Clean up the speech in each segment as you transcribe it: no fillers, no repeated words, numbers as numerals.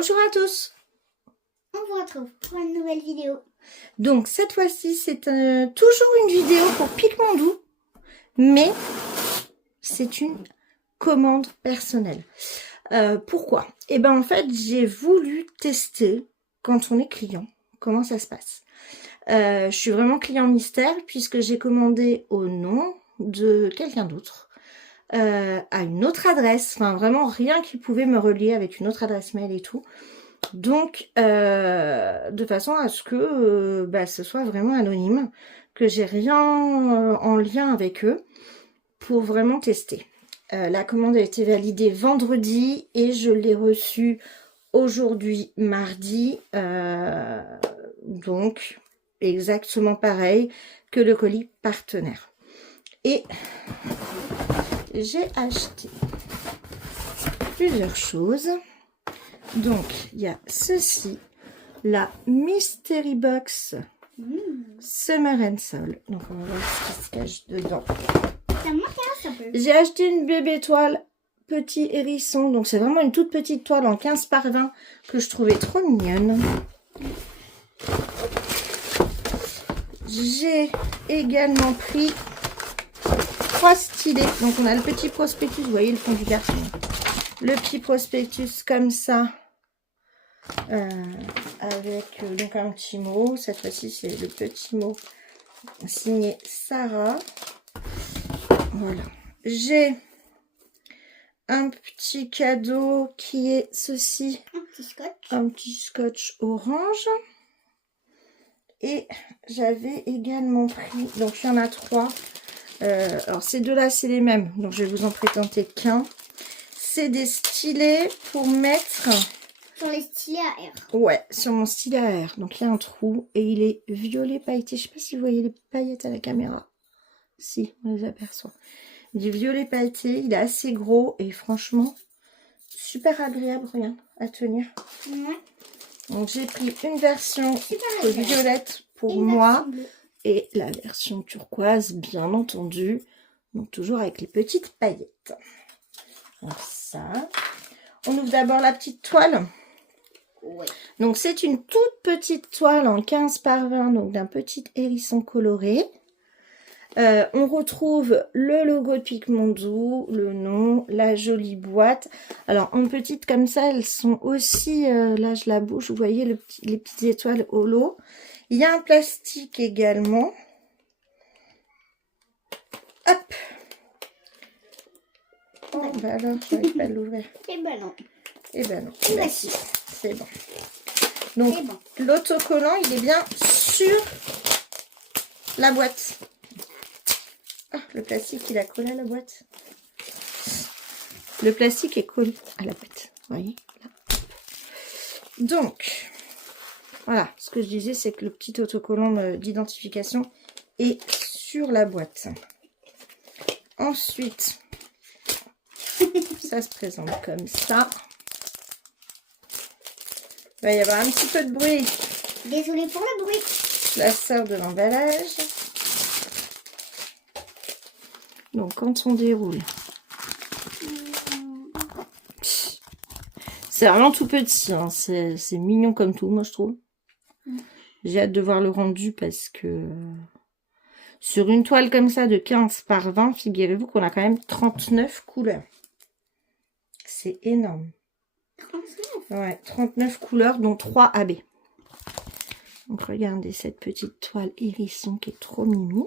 Bonjour à tous. On vous retrouve pour une nouvelle vidéo. Donc cette fois-ci c'est toujours une vidéo pour Picmondou, mais c'est une commande personnelle. Pourquoi? Eh ben en fait j'ai voulu tester quand on est client, comment ça se passe. Je suis vraiment client mystère puisque j'ai commandé au nom de quelqu'un d'autre. À une autre adresse, enfin vraiment rien qui pouvait me relier avec une autre adresse mail et tout. Donc, de façon à ce que ce soit vraiment anonyme, que j'ai rien en lien avec eux pour vraiment tester. La commande a été validée vendredi et je l'ai reçue aujourd'hui mardi. Donc, exactement pareil que le colis partenaire. Et j'ai acheté plusieurs choses. Donc, il y a ceci, la Mystery Box Summer and Soul. Donc, on va voir ce qui se cache dedans. Ça m'intéresse un peu. J'ai acheté une bébé toile petit hérisson. Donc, c'est vraiment une toute petite toile en 15 par 20 que je trouvais trop mignonne. J'ai également pris 3 stylets. Donc, on a le petit prospectus. Vous voyez le fond du carton. Le petit prospectus comme ça. Avec donc un petit mot. Cette fois-ci, c'est le petit mot signé Sarah. Voilà. J'ai un petit cadeau qui est ceci. Un petit scotch. Un petit scotch orange. Et j'avais également pris, donc il y en a 3. Alors ces deux-là, c'est les mêmes. Donc je vais vous en présenter qu'un. C'est des stylets pour mettre... Sur les stylets à air. Ouais, sur mon stylet à air. Donc il y a un trou et il est violet pailleté. Je sais pas si vous voyez les paillettes à la caméra. Si, on les aperçoit. Il est violet pailleté, il est assez gros et franchement super agréable, regarde, à tenir. Ouais. Donc j'ai pris une version violette pour moi et la version turquoise, bien entendu. Donc toujours avec les petites paillettes. Donc ça. On ouvre d'abord la petite toile. Ouais. Donc c'est une toute petite toile en 15 par 20, donc d'un petit hérisson coloré. On retrouve le logo de Picmondou, le nom, la jolie boîte. Alors en petite comme ça, elles sont aussi, là je la bouge, vous voyez les petites étoiles holo. Il y a un plastique également. Hop. Oh bah alors, je n'arrive pas à l'ouvrir. Et ben non. Et ben non. Et Bah, ben si, si. c'est bon. Donc C'est bon. l'autocollant, il est bien sur la boîte. Ah, le plastique, il a collé à la boîte. Le plastique est collé à la boîte. Vous voyez là. Donc, voilà. Ce que je disais, c'est que le petit autocollant d'identification est sur la boîte. Ensuite, ça se présente comme ça. Il va y avoir un petit peu de bruit. Désolée pour le bruit. La sort de l'emballage. Donc quand on déroule, c'est vraiment tout petit, hein. C'est mignon comme tout, moi je trouve. J'ai hâte de voir le rendu parce que sur une toile comme ça de 15 par 20, figurez-vous qu'on a quand même 39 couleurs. C'est énorme. 39. Ouais, 39 couleurs dont 3 AB. Donc regardez cette petite toile hérisson qui est trop mimi.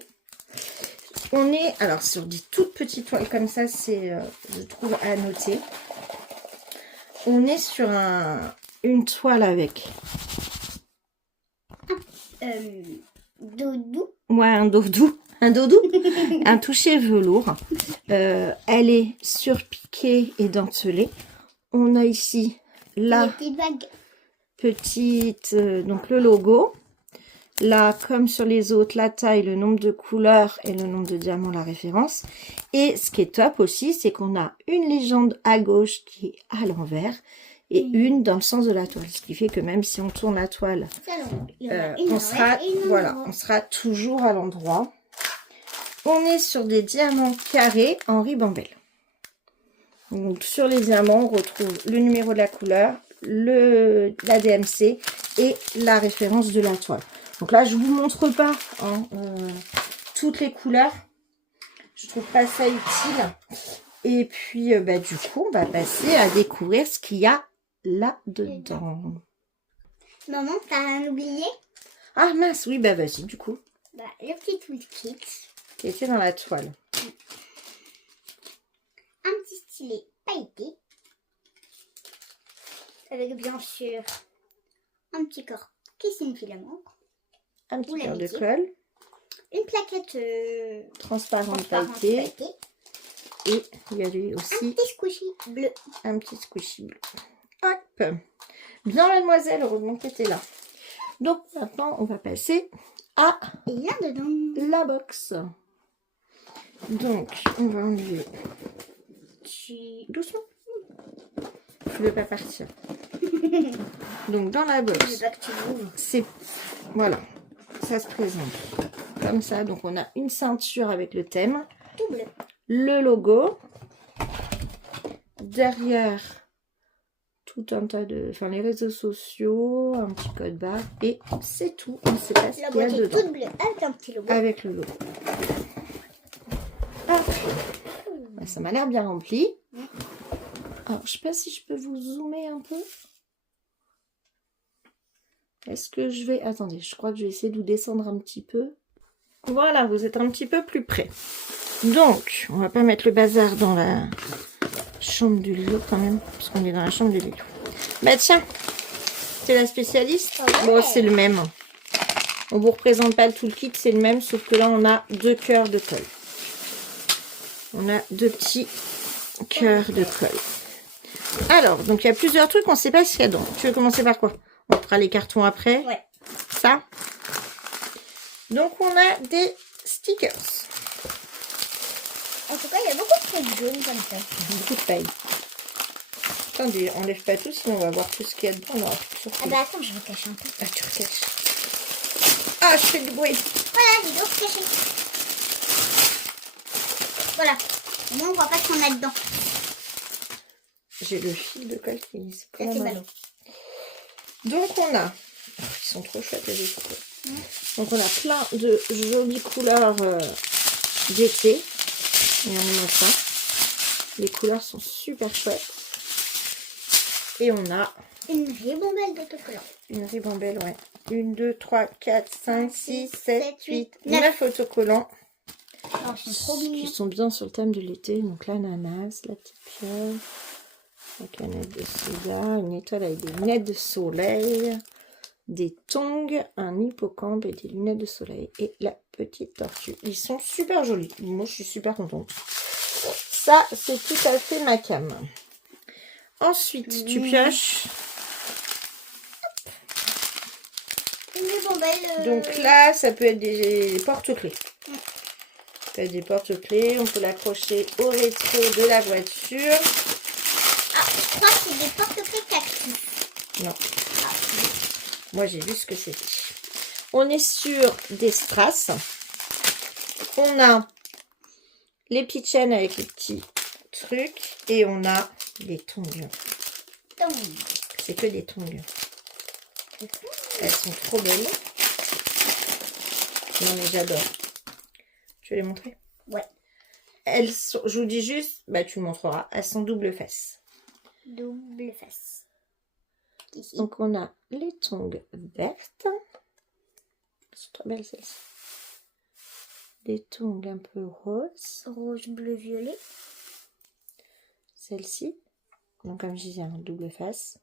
On est, alors sur des toutes petites toiles comme ça, c'est, je trouve, à noter. On est sur une toile avec... Doudou. Ouais, un doudou. Un doudou. Un toucher velours. Elle est surpiquée et dentelée. On a ici la Les petites vagues. petite, donc le logo. Là, comme sur les autres, la taille, le nombre de couleurs et le nombre de diamants, la référence. Et ce qui est top aussi, c'est qu'on a une légende à gauche qui est à l'envers et une dans le sens de la toile. Ce qui fait que même si on tourne la toile, on sera toujours à l'endroit. On est sur des diamants carrés en ribambelle. Donc sur les diamants, on retrouve le numéro de la couleur, la DMC et la référence de la toile. Donc là, je vous montre pas hein, toutes les couleurs. Je trouve pas ça utile. Et puis, du coup, on va passer à découvrir ce qu'il y a là-dedans. Maman, t'as rien oublié? Ah mince, oui, bah vas-y, du coup. Bah, le petit toolkit. Qui était dans la toile. Un petit stylet pailleté. Avec bien sûr un petit corps qui signifie l'amour. Un petit Ou cœur de l'amitié. colle. Une plaquette Transparente transparente pailletée. pailletée. Et il y a lui Un aussi petit squishy bleu. un petit squishy bleu. Hop. Bien mademoiselle, heureusement que tu étais là. Donc maintenant, on va passer à Et là-dedans, la box. Donc, on va enlever doucement. Je ne veux pas partir. Donc, dans la je box, veux pas que tu l'ouvres. c'est... Voilà, ça se présente comme ça. Donc, on a une ceinture avec le thème. Tout bleu. Le logo. Derrière, tout un tas de... Enfin, les réseaux sociaux, un petit code barre. Et c'est tout. On ne sait pas ce La qu'il y a boîte est dedans. toute bleue avec un petit logo. Avec le logo. Hop. Bah, ça m'a l'air bien rempli. Alors, je sais pas si je peux vous zoomer un peu. Est-ce que je vais... Attendez, je crois que je vais essayer de vous descendre un petit peu. Voilà, vous êtes un petit peu plus près. Donc, on va pas mettre le bazar dans la chambre du Lilo quand même, parce qu'on est dans la chambre du Lilo. Bah tiens, c'est la spécialiste. Ouais. Bon, c'est le même. On vous représente pas le toolkit, c'est le même, sauf que là, on a 2 cœurs de colle. On a 2 petits cœurs de colle. Alors, donc il y a plusieurs trucs, on ne sait pas ce qu'il y a dedans. Tu veux commencer par quoi? On fera les cartons après. Ouais. Ça. Donc on a des stickers. En tout cas, il y a beaucoup de trucs jaunes comme ça. Beaucoup de paille. Attendez, on lève pas tout, sinon on va voir tout ce qu'il y a dedans. On aura plus de surprise. Ah bah attends, je vais cacher un peu. Ah, tu recaches. Ah, je fais du bruit. Voilà, vidéo cachée. Voilà. Au moins, on voit pas ce qu'on a dedans. J'ai le fil de colle qui est Ça, pas c'est mal. ballot. Donc on a... Oh, ils sont trop chouettes les écouteurs. Donc on a plein de jolies couleurs d'été. Regardez-moi ça. Les couleurs sont super chouettes. Et on a Une ribambelle d'autocollants. une ribambelle, ouais. 1, 2, 3, 4, 5, 6, 7, 8, 9. 9 autocollants. Alors, ils sont trop Qui mignons. sont bien sur le thème de l'été. Donc l'ananas, la petite pieuvre, la canette de soda, une étoile avec des lunettes de soleil, des tongs, un hippocampe et des lunettes de soleil. Et la petite tortue. Ils sont super jolis. Moi, je suis super contente. Ça, c'est tout à fait ma cam. Ensuite, tu pioches. Une ribambelle. Donc là, ça peut être des porte-clés. Ça peut être des porte-clés. On peut l'accrocher au rétro de la voiture. Ah, je crois que c'est des porte-clés cactus. Non. Moi, j'ai vu ce que c'était. On est sur des strass. On a les petites chaînes avec les petits trucs. Et on a les tongs. Donc, C'est que des tongs. Elles sont trop belles. Non, mais j'adore. Tu veux les montrer? ouais. Elles sont, je vous dis juste, bah tu montreras, elles sont double fesses. Double face. Ici. Donc on a les tongs vertes. C'est trop belle celle-ci. Des tongs un peu roses. Rouge, bleu, violet. Celle-ci. Donc comme je disais, un double face.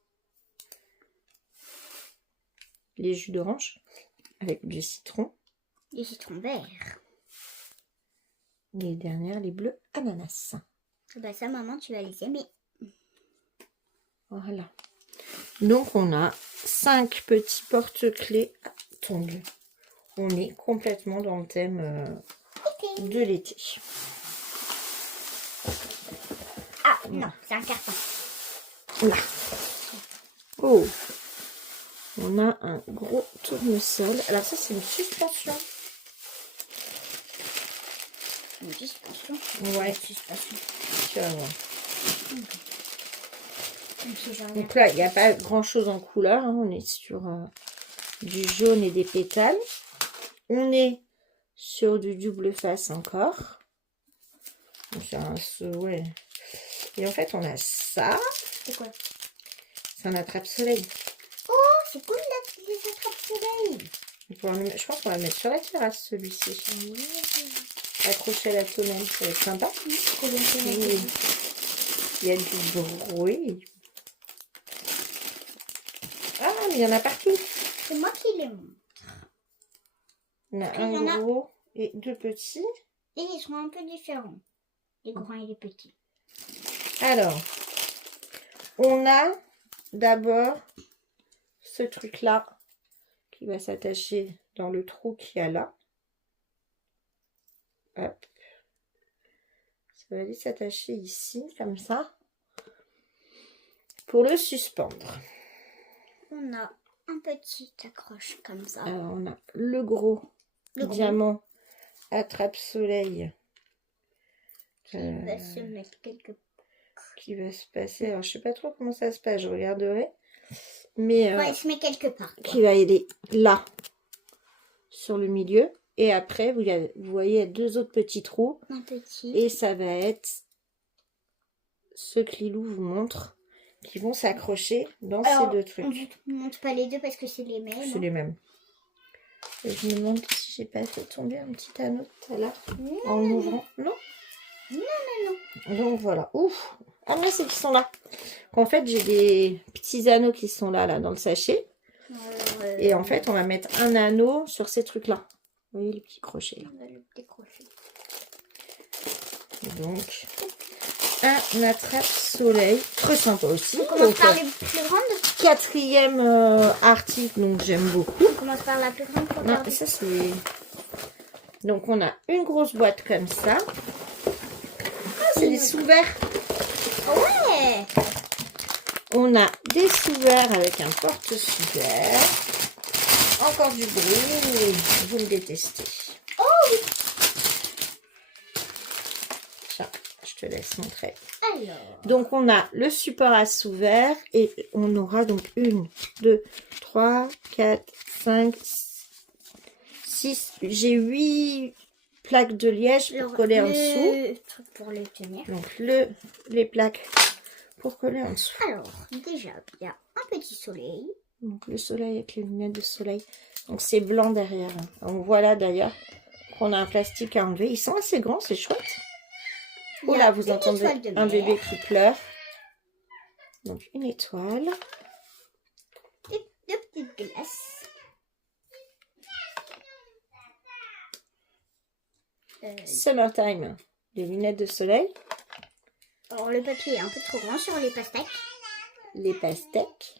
Les jus d'orange avec du citron. Du citron vert. Les dernières, les bleus ananas. Bah ça, maman, tu vas les aimer. Voilà. Donc on a 5 petits porte-clés à tongs. On est complètement dans le thème de l'été. Ah, non, c'est un carton. Là. Oh. On a un gros tournesol. Alors ça, c'est une suspension. Une suspension. Ouais. Suspension. Tu vas voir. Donc là, il n'y a pas grand-chose en couleur. Hein. On est sur du jaune et des pétales. On est sur du double face encore. Ouais. Et en fait, on a ça. C'est quoi? C'est un attrape-soleil. Oh, c'est cool les attrape-soleil. Je pense qu'on va le mettre sur la terrasse, celui-ci. Accroché à la tonnelle, ça va être sympa. Oui. Il y a du bruit. Ah, mais il y en a partout. C'est moi qui les montre. On a un gros et deux petits. Et ils sont un peu différents. Les grands et les petits. Alors, on a d'abord ce truc-là qui va s'attacher dans le trou qu'il y a là. Hop. Ça va aller s'attacher ici, comme ça, pour le suspendre. On a un petit accroche comme ça. Alors, on a le gros diamant attrape-soleil Qui va se mettre quelque part. Qui va se passer. Alors, je sais pas trop comment ça se passe, je regarderai. Mais Il se met quelque part. Qui va aller là, sur le milieu. Et après, vous voyez deux autres petits trous. Un petit. Et ça va être ce que Lilou vous montre, qui vont s'accrocher dans ces deux trucs. On ne monte pas les deux parce que c'est les mêmes. C'est les mêmes. Et je me demande si j'ai pas fait tomber un petit anneau tout à l'heure en ouvrant. Non. Donc voilà. Ouf. Ah mais c'est qu'ils sont là. En fait, j'ai des petits anneaux qui sont là dans le sachet. Et en fait, on va mettre un anneau sur ces trucs-là. Vous voyez les petits crochets là. On va le décrocher. Donc, un attrape-soleil. Très sympa aussi. On commence par les plus grandes. Quatrième article, donc j'aime beaucoup. On commence par la plus grande pour Non, regarder. ça c'est... Donc on a une grosse boîte comme ça. Ah, c'est des sous-verres. Ouais. On a des sous-verres avec un porte-sous-verres. Encore du bruit. Vous me détestez. Oh oui. Tiens, je te laisse montrer. Alors. Donc on a le support à sous-verre et on aura donc 1, 2, 3, 4, 5, 6. J'ai 8 plaques de liège pour coller en dessous. Le truc pour les tenir. Donc les plaques pour coller en dessous. Alors, déjà, il y a un petit soleil. Donc le soleil avec les lunettes de soleil. Donc c'est blanc derrière. On voit là d'ailleurs qu'on a un plastique à enlever. Ils sont assez grands, c'est chouette. Oh là, vous entendez un bébé qui pleure. Donc une étoile. Deux petites glaces. Summertime. Les lunettes de soleil. Alors le papier est un peu trop grand sur les pastèques. Les pastèques.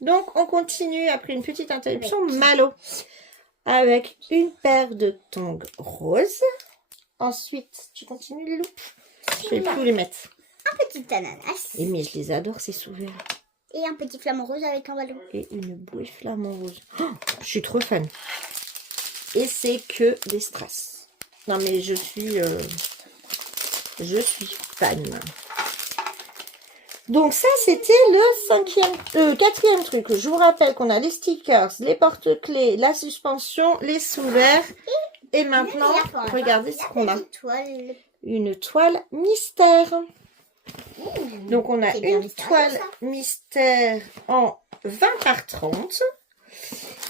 Donc on continue après une petite interruption. Malo. Avec une paire de tongs roses. Ensuite, tu continues les loups. Je vais plus les mettre. Un petit ananas. Et mais je les adore ces sous-verres. Et un petit flamant rose avec un ballon. Et une bouée flamant rose. Oh, je suis trop fan. Et c'est que des strass. Non mais je suis fan. Donc ça c'était le quatrième truc. Je vous rappelle qu'on a les stickers, les porte-clés, la suspension, les sous-verres. Et maintenant, regardez ce qu'on a. Une toile mystère. Donc on a une toile mystère en 20 par 30.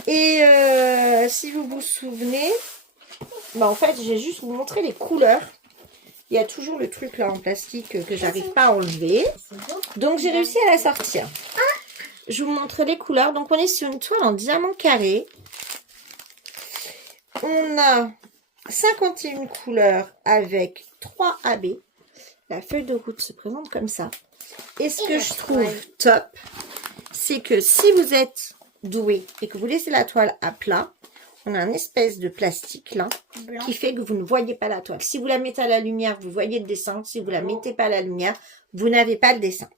Et si vous vous souvenez, en fait j'ai juste vous montré les couleurs. Il y a toujours le truc là en plastique que j'arrive pas à enlever. Donc j'ai réussi à la sortir. Je vous montre les couleurs. Donc on est sur une toile en diamant carré. On a 51 couleurs avec 3 AB. La feuille de route se présente comme ça. Et ce que je trouve top, c'est que si vous êtes doué et que vous laissez la toile à plat, on a un espèce de plastique là qui fait que vous ne voyez pas la toile. Si vous la mettez à la lumière, vous voyez le dessin. Si vous la mettez pas à la lumière, vous n'avez pas le dessin.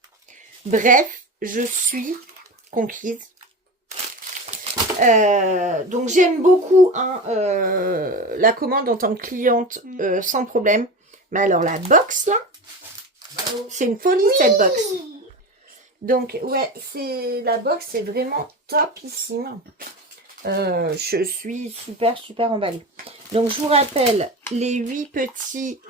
Bref, je suis conquise. Donc j'aime beaucoup la commande en tant que cliente sans problème. Mais alors la box là, C'est une folie cette box. Donc, ouais, la box est vraiment topissime. Je suis super emballée. Donc, je vous rappelle les 8 petits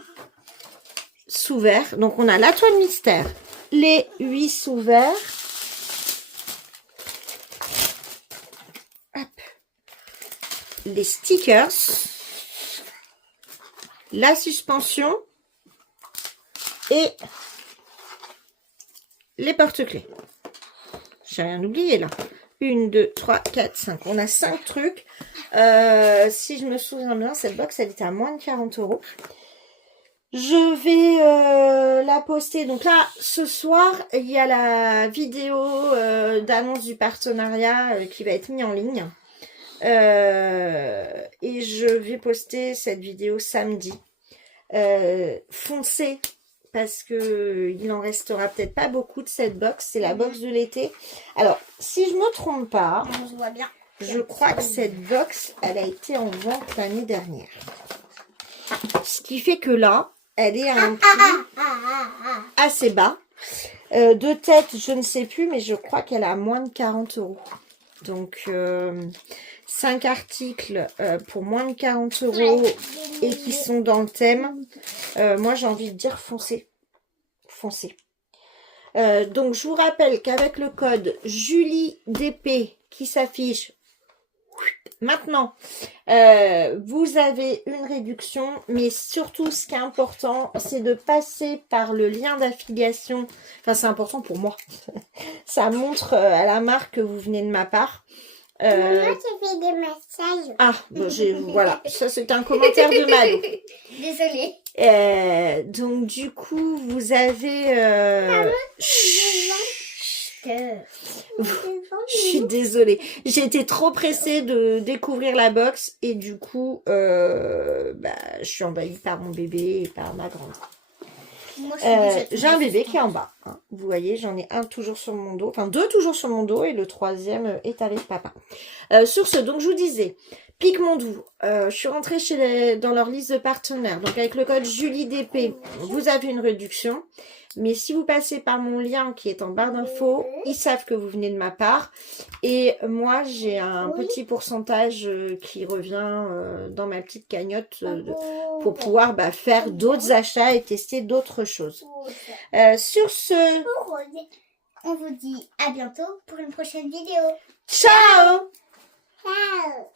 sous-verts. Donc, on a la toile mystère, les 8 sous-verts. Hop. Les stickers. La suspension. Et les porte-clés. J'ai rien oublié là. 1, 2, 3, 4, 5. On a 5 trucs. Si je me souviens bien, cette box, elle était à moins de 40 €. Je vais la poster. Donc là, ce soir, il y a la vidéo d'annonce du partenariat qui va être mise en ligne. Et je vais poster cette vidéo samedi. Foncez, parce que il en restera peut-être pas beaucoup de cette box. C'est la box de l'été. Alors, si je me trompe pas, on se voit bien. Je crois que cette box, elle a été en vente l'année dernière. Ce qui fait que là, elle est à un prix assez bas. De tête, je ne sais plus, mais je crois qu'elle est à moins de 40 €. Donc, 5 articles pour moins de 40 € et qui sont dans le thème. Moi, j'ai envie de dire foncez. Foncez. Donc, je vous rappelle qu'avec le code JulieDP qui s'affiche maintenant, vous avez une réduction, mais surtout ce qui est important, c'est de passer par le lien d'affiliation. Enfin, c'est important pour moi. Ça montre à la marque que vous venez de ma part. Maman, tu fais des massages. Ah, bon, voilà, ça c'est un commentaire de Malo. Désolée. Donc du coup, vous avez... Je suis désolée. J'ai été trop pressée de découvrir la box et du coup, je suis envahie par mon bébé et par ma grande. J'ai un bébé qui est en bas. Hein. Vous voyez, j'en ai un toujours sur mon dos. Enfin, 2 toujours sur mon dos et le 3e est avec papa. Sur ce, donc je vous disais, Pique Mondou, je suis rentrée dans leur liste de partenaires. Donc avec le code JulieDP, vous avez une réduction. Mais si vous passez par mon lien qui est en barre d'infos, ils savent que vous venez de ma part. Et moi, j'ai un petit pourcentage qui revient dans ma petite cagnotte pour pouvoir faire d'autres achats et tester d'autres choses. Sur ce, on vous dit à bientôt pour une prochaine vidéo. ciao! Ciao!